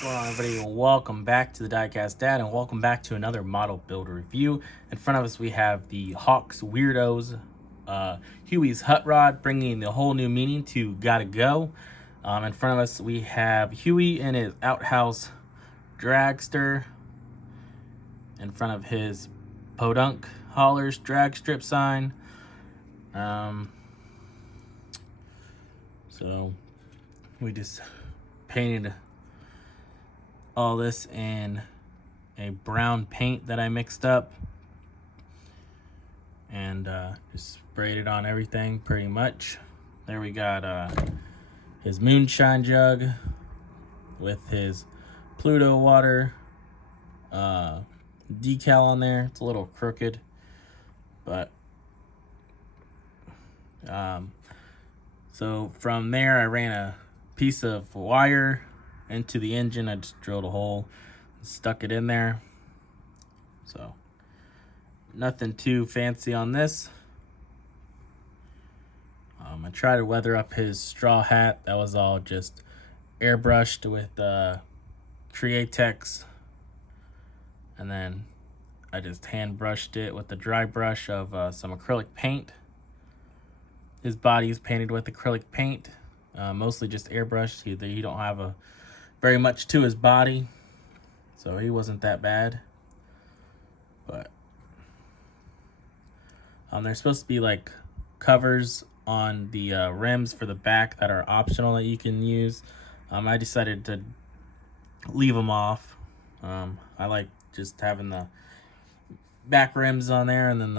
What's going on, everybody? Welcome back to the Diecast Dad, and welcome back to another model build review. In front of us, we have the Hawk Weird-Ohs Huey's Hut Rod, bringing the whole new meaning to Gotta Go. In front of us, we have Huey and his Outhouse dragster. In front of his Podunk Haulers drag strip sign. So we just painted all this in a brown paint that I mixed up and just sprayed it on everything pretty much. There we got his moonshine jug with his Pluto water decal on there. It's a little crooked, but so from there I ran a piece of wire into the engine. I just drilled a hole and stuck it in there. So nothing too fancy on this. I tried to weather up his straw hat. That was all just airbrushed with Createx, and then I just hand brushed it with the dry brush of some acrylic paint. His body is painted with acrylic paint, mostly just airbrushed. He don't have very much to his body, so he wasn't that bad. But there's supposed to be like covers on the rims for the back that are optional that you can use. I decided to leave them off. I like just having the back rims on there, and then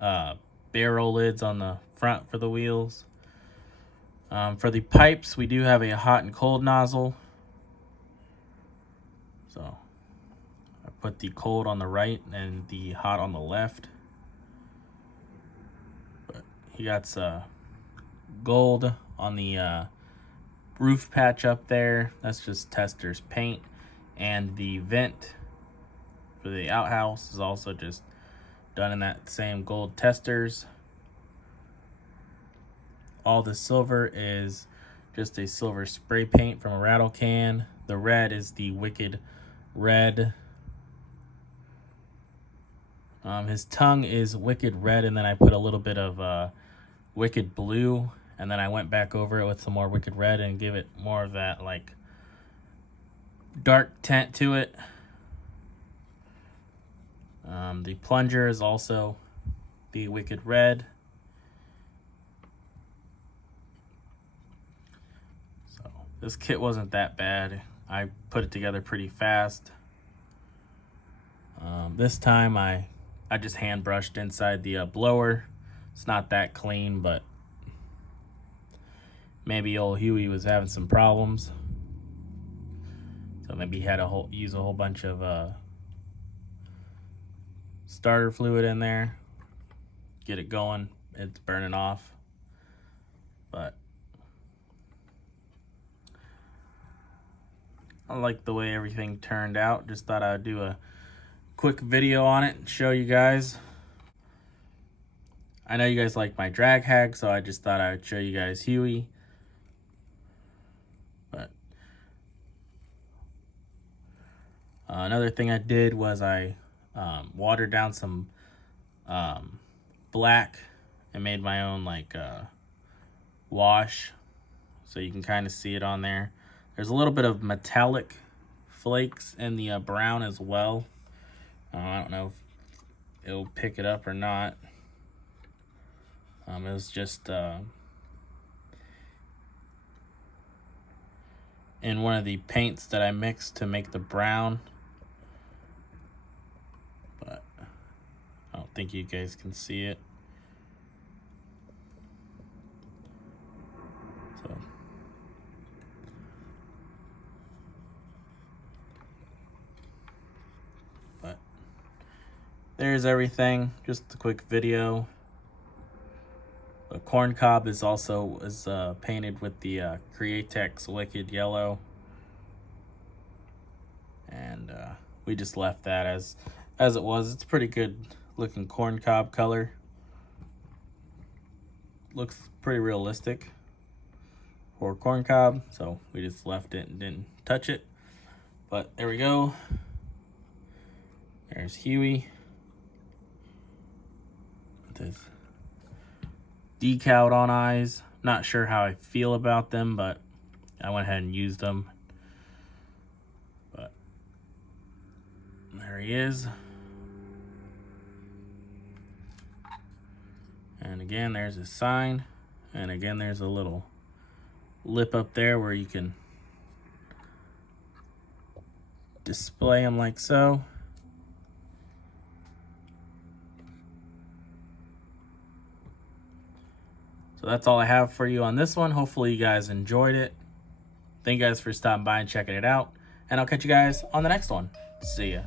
the barrel lids on the front for the wheels. For the pipes, we do have a hot and cold nozzle. So I put the cold on the right and the hot on the left. But he got gold on the roof patch up there. That's just Tester's paint. And the vent for the outhouse is also just done in that same gold Testers. All the silver is just a silver spray paint from a rattle can. The red is the Wicked Red. His tongue is Wicked Red, and then I put a little bit of Wicked Blue, and then I went back over it with some more Wicked Red and give it more of that like dark tint to it. The plunger is also the Wicked Red. So this kit wasn't that bad. I put it together pretty fast. This time I just hand brushed inside the blower. It's not that clean, but maybe old Huey was having some problems. So maybe he had to use a whole bunch of starter fluid in there. Get it going. It's burning off. But I like the way everything turned out. Just thought I'd do a quick video on it and show you guys. I know you guys like my drag hag, so I just thought I would show you guys Huey. But another thing I did was I watered down some black and made my own like wash, so you can kind of see it on there. There's a little bit of metallic flakes in the brown as well. I don't know if it'll pick it up or not. It was just in one of the paints that I mixed to make the brown, but I don't think you guys can see it. So but there's everything. Just a quick video. The corn cob is also painted with the Createx Wicked Yellow, and we just left that as it was. It's pretty good looking corn cob color. Looks pretty realistic for corn cob, so we just left it and didn't touch it. But there we go. There's Huey with his decaled on eyes. Not sure how I feel about them, but I went ahead and used them. But there he is. And again, there's his sign. And again, there's a little lip up there where you can display them like so. So that's all I have for you on this one. Hopefully you guys enjoyed it. Thank you guys for stopping by and checking it out. And I'll catch you guys on the next one. See ya.